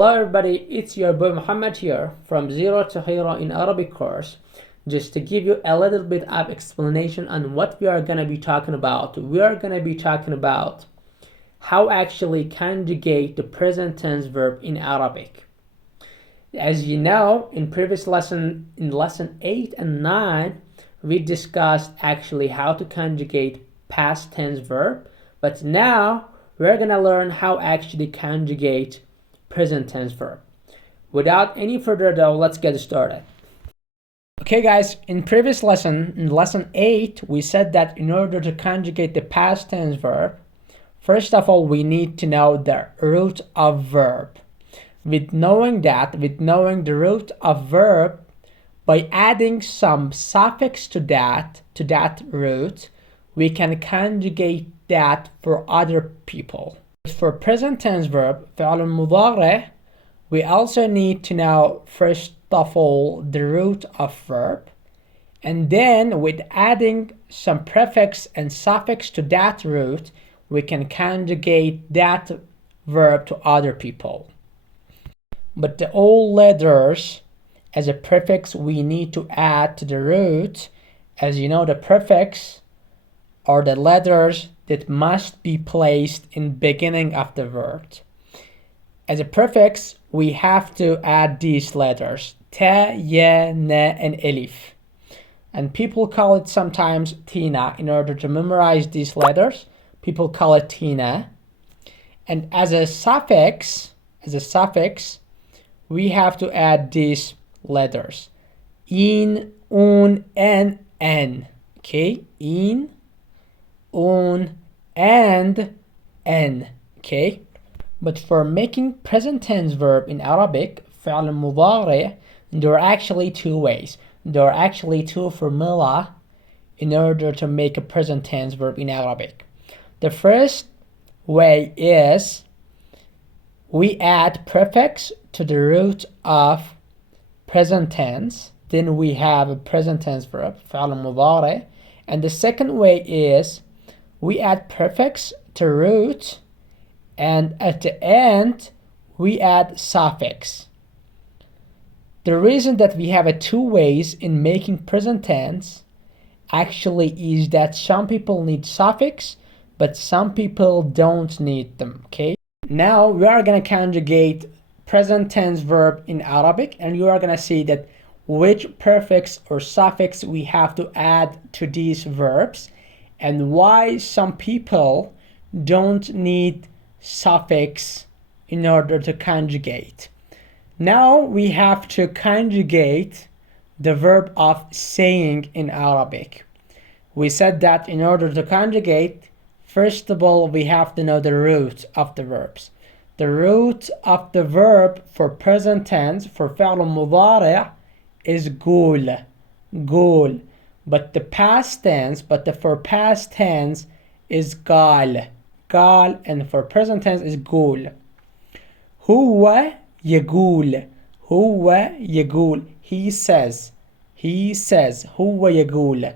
Hello everybody, it's your boy Muhammad here from Zero to Hero in Arabic course. Just to give you a little bit of explanation on what we are going to be talking about. We are going to be talking about how actually conjugate the present tense verb in Arabic. As you know, in previous lesson, in lesson 8 and 9, we discussed actually how to conjugate past tense verb. But now we're going to learn how actually conjugate present tense verb. Without any further ado, let's get started. Okay guys, in previous lesson, in lesson 8, we said that in order to conjugate the past tense verb, first of all, we need to know the root of verb. With knowing the root of verb, by adding some suffix to that root, we can conjugate that for other people. For present tense verb, فعل المضارع, we also need to know first of all the root of verb, and then with adding some prefix and suffix to that root, we can conjugate that verb to other people. But the all letters as a prefix we need to add to the root. As you know, the prefix are the letters that must be placed in beginning of the word. As a prefix, we have to add these letters: ta, ya, na, and elif. And people call it sometimes tina. In order to memorize these letters, people call it tina. And as a suffix, we have to add these letters: in, un, and n. Okay, in, un, and n. Okay, but for making present tense verb in Arabic, فعل المضارع, there are actually two ways. There are actually two formula in order to make a present tense verb in Arabic. The first way is we add prefix to the root of present tense, then we have a present tense verb, فعل المضارع. And the second way is we add prefix to root, and at the end we add suffix. The reason that we have two ways in making present tense actually is that some people need suffix, but some people don't need them. Okay, now we are going to conjugate present tense verb in Arabic, and you are going to see that which prefix or suffix we have to add to these verbs, and why some people don't need suffix in order to conjugate. Now we have to conjugate the verb of saying in Arabic. We said that in order to conjugate, first of all, we have to know the root of the verbs. The root of the verb for present tense, for فعل المضارع, is قول. قول. But the past tense, for past tense is قال. قال, and for present tense is قول. هو يقول. هو يقول. He says. He says. هو يقول.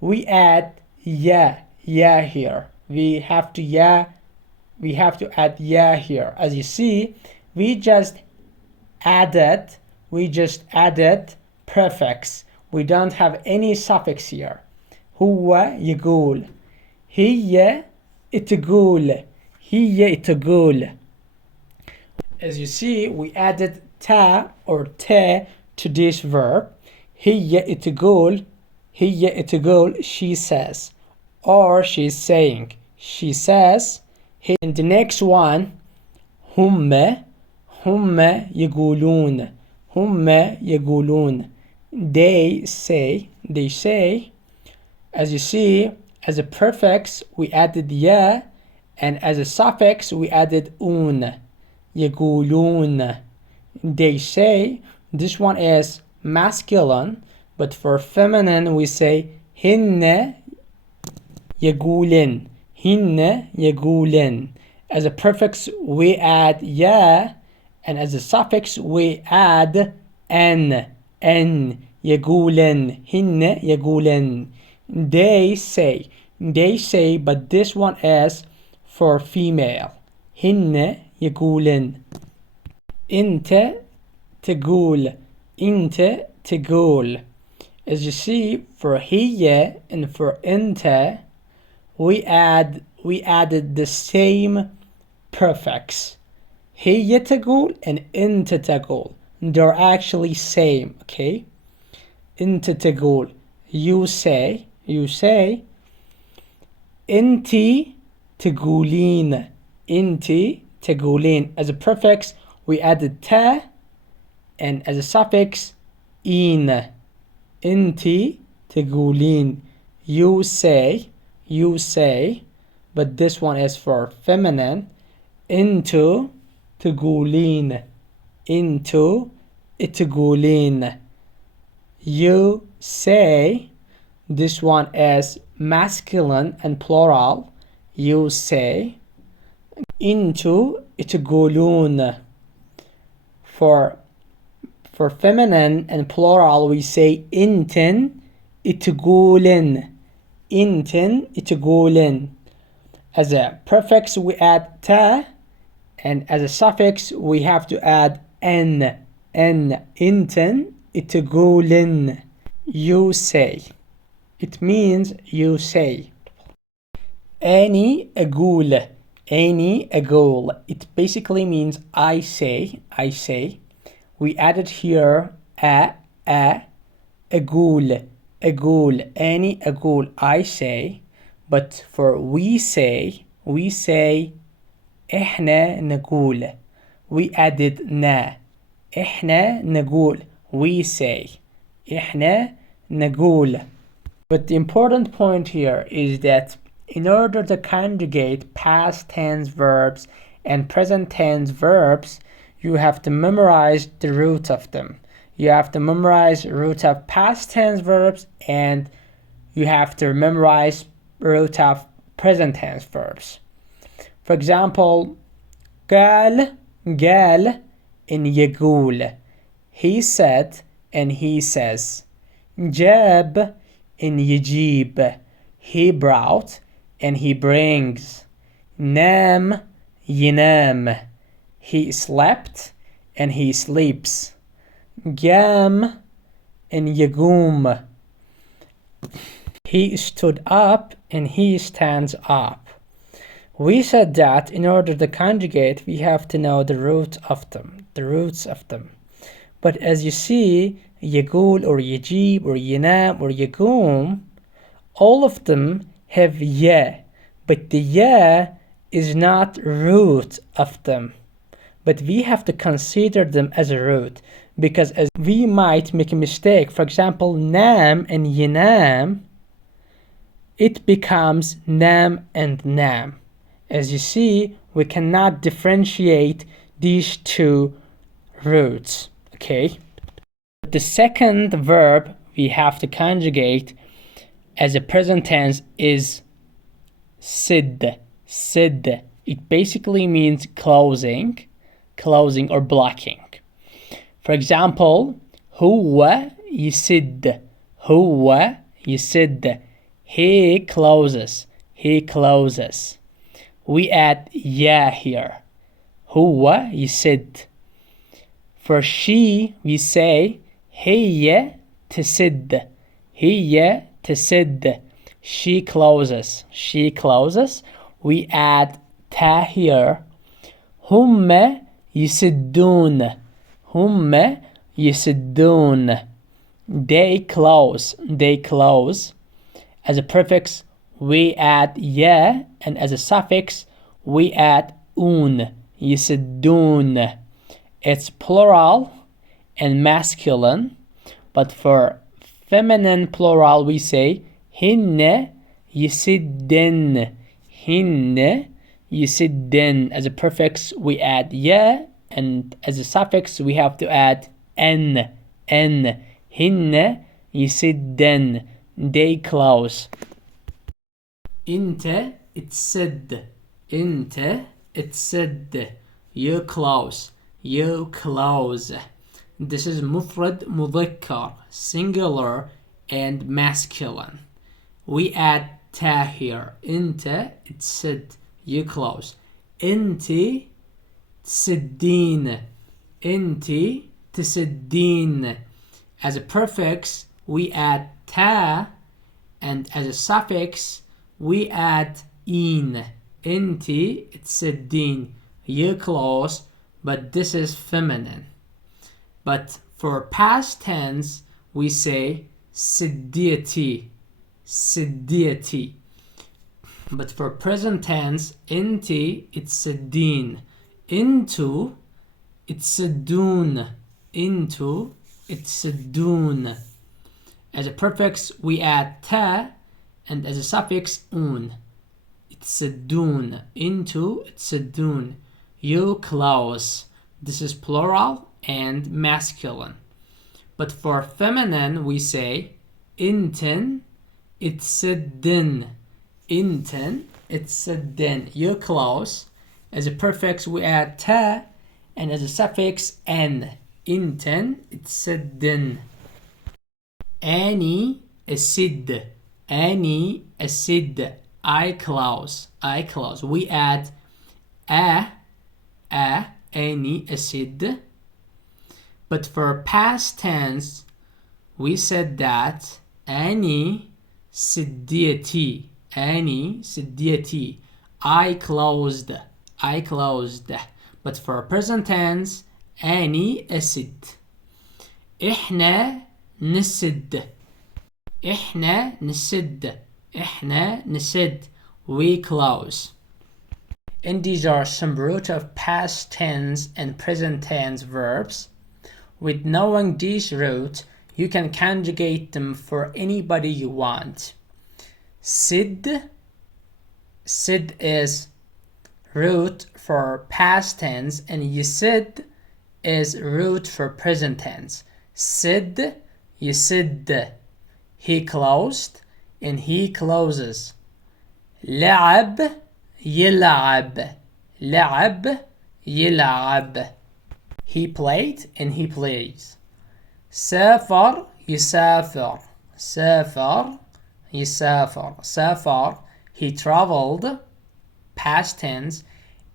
We add ya here. We have to add ya here. As you see, we just added prefix. We don't have any suffix here. هو يقول. هي تقول. هي تقول. As you see, we added ta or te to this verb. هي تقول. هي تقول, she says, or she's saying. She says. And the next one, هم يقولون. هم يقولون. They say. As you see, as a prefix we added ya, and as a suffix we added un. يقولون. They say. This one is masculine, but for feminine we say هن يقولن. هن يقولن. As a prefix we add ya, and as a suffix we add n. n. يقولن. هن يقولن. They say, but this one is for female. هن يقولن. أنت تقول. أنت تقول. As you see, for هي and for أنت, we added the same prefix. هي تقول and أنت تقول. They're actually same, okay? أنت تقول. You say. أنتي تقولين. أنتي تقولين. As a prefix, we added ta, and as a suffix, in. أنتي تقولين. You say, but this one is for feminine. أنتو تقولين. أنتو تقولين. You say, this one is masculine and plural. You say. أنتو تقولون. For feminine and plural, we say إنتن تقولن. إنتن تقولن. As a prefix, we add ta, and as a suffix, we have to add n. إنتن تقولن. You say. It means you say. أني أقول. أني أقول. It basically means I say. We added here أقول. أني أقول. I say. But for we say, إحنا نقول. We added na. إحنا نقول. We say. إحنا نقول. But the important point here is that in order to conjugate past tense verbs and present tense verbs, you have to memorize the root of them. You have to memorize root of past tense verbs, and you have to memorize root of present tense verbs. For example, قال إن يقول. He said and he says. جاب إن يجيب. He brought and he brings. نام ينام. He slept and he sleeps. قام إن يقوم. He stood up and he stands up. We said that in order to conjugate, we have to know the roots of them. But as you see, يقول or يجيب or ينام or يقوم, all of them have ya, but the ya is not root of them. But we have to consider them as a root, because as we might make a mistake. For example, nam and ينام, it becomes nam and nam. As you see, we cannot differentiate these two roots, okay? The second verb we have to conjugate as a present tense is sid. It basically means closing or blocking. For example, هو يسد. He closes. We add ya here. هو يسد. For she, we say هي تسد. She closes. We add ta here. هم يسدون. They close. As a prefix, we add ya, and as a suffix, we add un. يسدون. It's plural and masculine, but for feminine plural, we say هن يسدن. As a prefix, we add ya, and as a suffix, we have to add n. هن يسدن. They close. أنت تسد. You close. This is مفرد مذكر, singular and masculine. We add ta here. أنت تسد. You close. أنت تسدين. انتي تسدين. As a prefix we add ta, and as a suffix we add in. انتي تسدين. You close, but this is feminine. But for past tense we say سديتي. سديتي. But for present tense انتي تسدين. Into تسدون. Into تسدون. As a prefix we add ta, and as a suffix un. تسدون. Into تسدون. You close. This is plural and masculine. But for feminine we say انتن تسدن. انتن تسدن. You close. As a prefix we add ta, and as a suffix n. انتن تسدن. أني أسد. أني أسد. I close. I close. We add أني أسد. But for past tense we said that أني سديتي. أني سديتي. I closed. I closed. But for present tense أني أسد. إحنا نسد. إحنا نسد. إحنا نسد. We close. And these are some roots of past tense and present tense verbs. With knowing these roots, you can conjugate them for anybody you want. Sid. Sid is root for past tense, and يسد is root for present tense. Sid, يسد. He closed and he closes. لعب يلعب. لعب يلعب. He played and he plays. سافر يسافر. سافر يسافر. سافر, he traveled, past tense,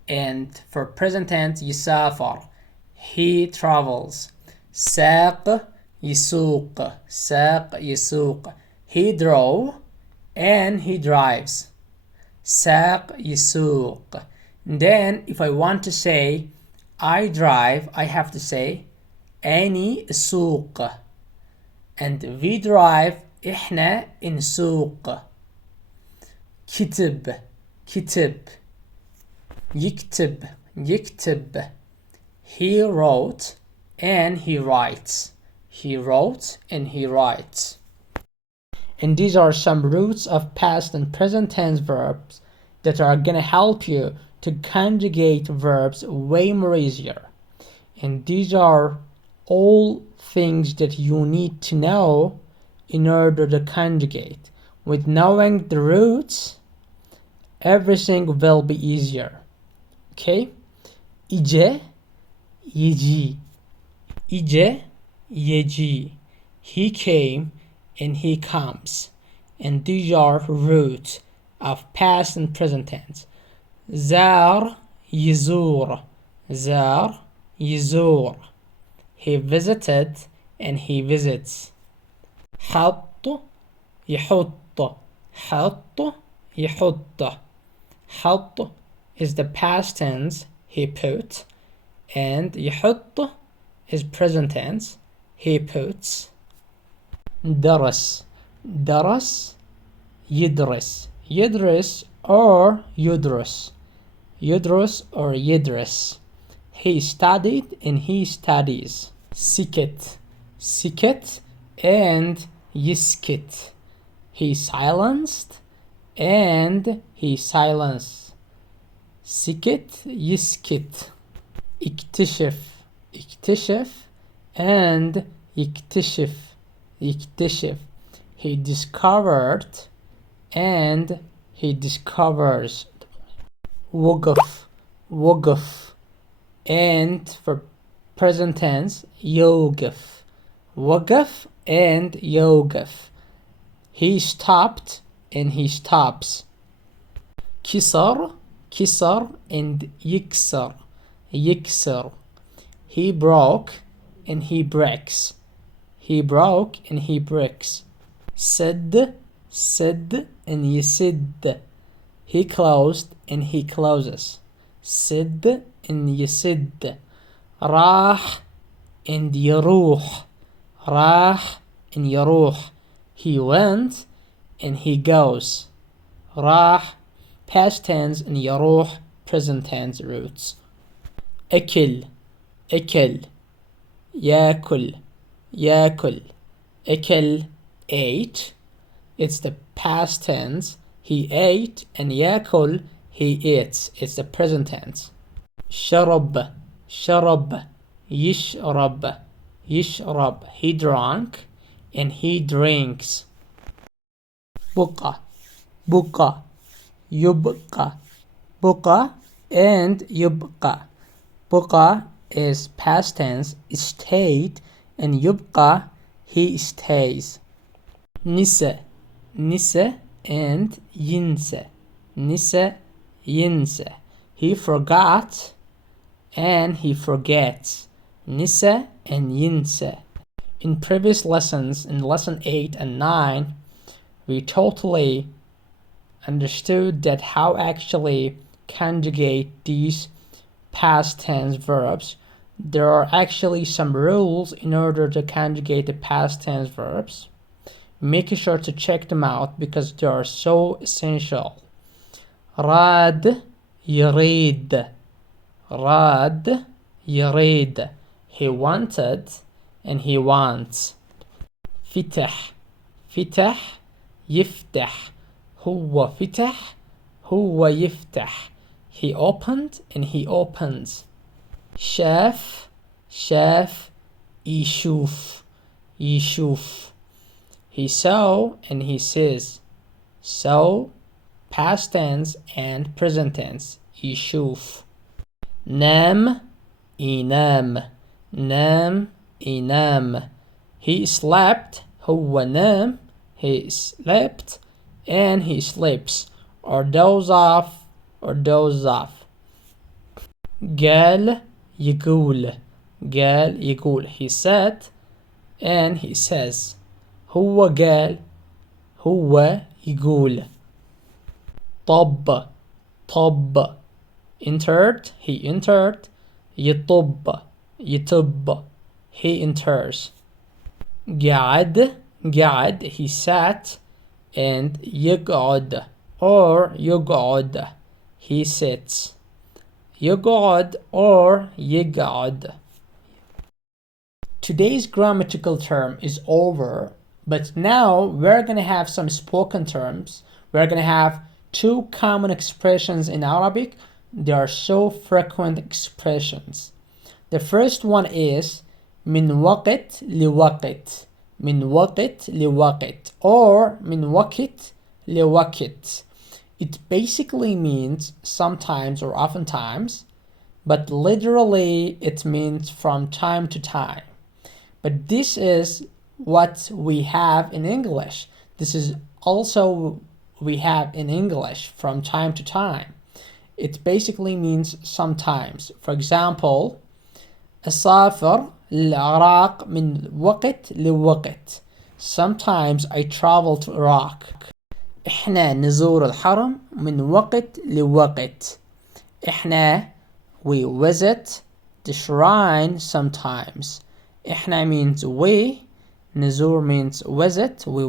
and for present tense يسافر, he travels. ساق يسوق. ساق يسوق. He drove and he drives. ساق يسوق. Then if I want to say I drive, I have to say أني أسوق. And we drive, إحنا نسوق. كتب. كتب. يكتب. يكتب. He wrote and he writes. He wrote and he writes. And these are some roots of past and present tense verbs that are gonna help you to conjugate verbs way more easier. And these are all things that you need to know in order to conjugate. With knowing the roots, everything will be easier. Okay? İce, yeci. İce, yeci. He came and he comes. And these are roots of past and present tense. زار يزور. زار يزور. He visited and he visits. حط يحط. حط يحط. حط is the past tense, he put, and يحط is present tense, he puts. درس. درس يدرس. يدرس or يدرس. يدرس or يدرس. He studied and he studies. سكت. سكت and يسكت. He silenced and he silenced. سكت يسكت. اكتشف. اكتشف and يكتشف. يكتشف. He discovered and he discovers. وقف. وقف. And for present tense يوقف. وقف and يوقف. He stopped and he stops. كسر. كسر and يكسر. يكسر. He broke and he breaks. He broke and he breaks. سد and يسد. He closed and he closes. سد and يسد. راح and يروح. راح and يروح. He went and he goes. راح past tense and يروح present tense roots. أكل ياكل أكل ate. It's the past tense. He ate, and ياكل he eats. It's the present tense. شرب يشرب he drank and he drinks. بقى يبقى and يبقى. بقى is past tense, stayed, and يبقى he stays. نسى and ينسى. ينسى. He forgot and he forgets. نسى and ينسى. In previous lessons, in lesson 8 and 9, we totally understood that how actually conjugate these past tense verbs. There are actually some rules in order to conjugate the past tense verbs. Making sure to check them out because they are so essential. راد يريد. He wanted and he wants. فتح يفتح. هو فتح هو يفتح. He opened and he opens. شاف يشوف. He saw and he sees. So past tense and present tense. يشوف. نام ينام. He slept. هو نام. He slept and he sleeps. Or doze off. قال يقول. He said and he says. هو قال هو يقول. طب entered he entered. يطب he enters. قعد he sat, and يقعد or يقعد he sits. يقعد or يقعد. Today's grammatical term is over, but now we're going to have some spoken terms. We're going to have two common expressions in Arabic. They are so frequent expressions. The first one is من وقت لوقت. Or من وقت لوقت. It basically means sometimes or oftentimes, but literally it means from time to time. But this is what we have in English. This is also we have in English from time to time. It basically means sometimes. For example, أسافر للعراق من وقت لوقت. Sometimes I travel to Iraq. إحنا نزور الحرم من وقت لوقت. إحنا we visit the shrine sometimes. إحنا means we. نزور means visit. We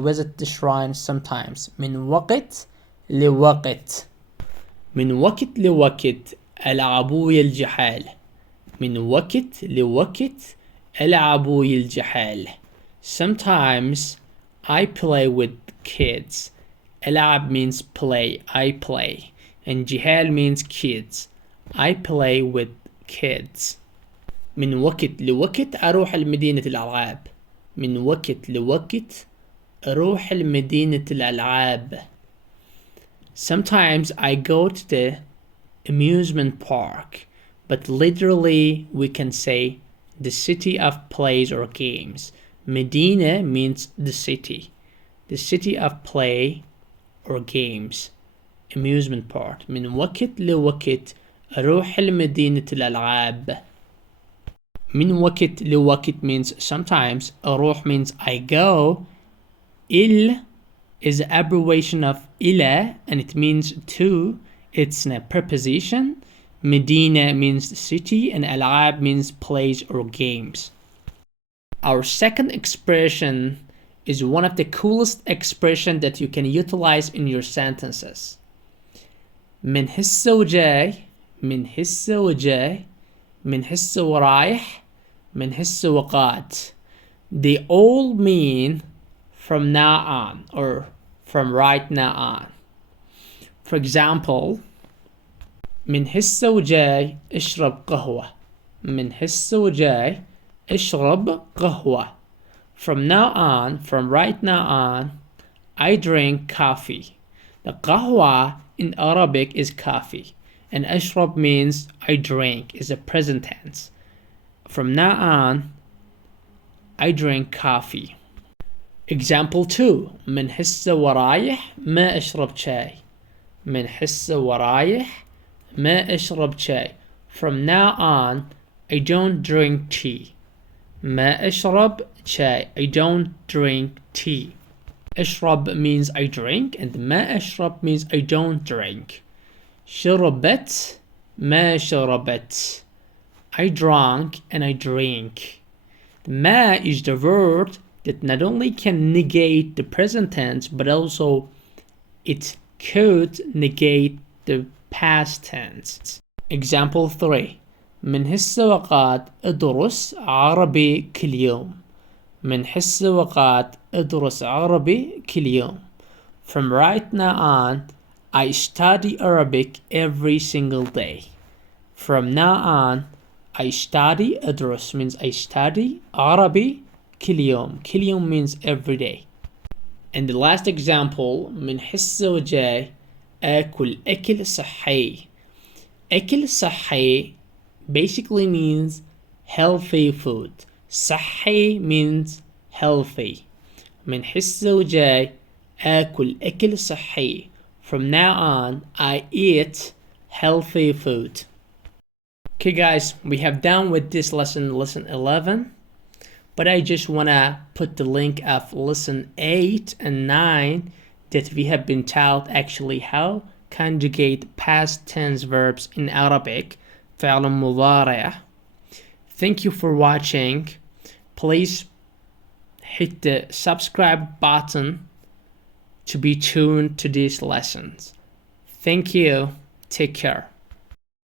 visit the shrine sometimes. من وقت لوقت. من وقت لوقت ألعب ويا الجحال. من وقت لوقت ألعب ويا الجحال. Sometimes I play with kids. ألعب means play. I play. And جحال means kids. I play with kids. من وقت لوقت أروح لمدينة الألعاب. من وقت لوقت أروح لمدينة الألعاب. Sometimes I go to the amusement park, but literally we can say the city of plays or games. Medina means the city of play or games. Amusement park. من وقت لوقت أروح لمدينة الألعاب. من وقت لوقت means sometimes. أروح means I go. Il is an abbreviation of إلى and it means to. It's a preposition. Medina means city and ألعاب means plays or games. Our second expression is one of the coolest expression that you can utilize in your sentences. من هسه وجاي من هسه وجاي من هسه ورايح من هسه وقعد. They all mean from now on or from right now on. For example, من هسه وجاي اشرب قهوة. من هسه وجاي اشرب قهوة. From now on, from right now on, I drink coffee. The qahwa in Arabic is coffee, and ashrab means I drink, is a present tense. From now on, I drink coffee. Example 2. من هسه ورايح ما اشرب شاي. من هسه ورايح ما اشرب شاي. From now on, I don't drink tea. ما اشرب شاي. I don't drink tea. اشرب means I drink and ما اشرب means I don't drink. شربت ما شربت. I drank and I drink. ما is the word that not only can negate the present tense but also it could negate the past tense. Example 3. من هسه وقعد ادرس عربي كل يوم. من هسه وقعد ادرس عربي كل يوم. From right now on, I study Arabic every single day. From now on, I study أدرس means I study عربي كل يوم. كل يوم means every day. And the last example, من هسه وجاي آكل أكل صحي. أكل صحي basically means healthy food. صحي means healthy. من هسه وجاي آكل أكل صحي. From now on, I eat healthy food. Okay guys, we have done with this lesson 11. But I just wanna put the link of lesson 8 and 9 that we have been taught actually how conjugate past tense verbs in Arabic. فعل مضارع. Thank you for watching. Please hit the subscribe button to be tuned to these lessons. Thank you. Take care.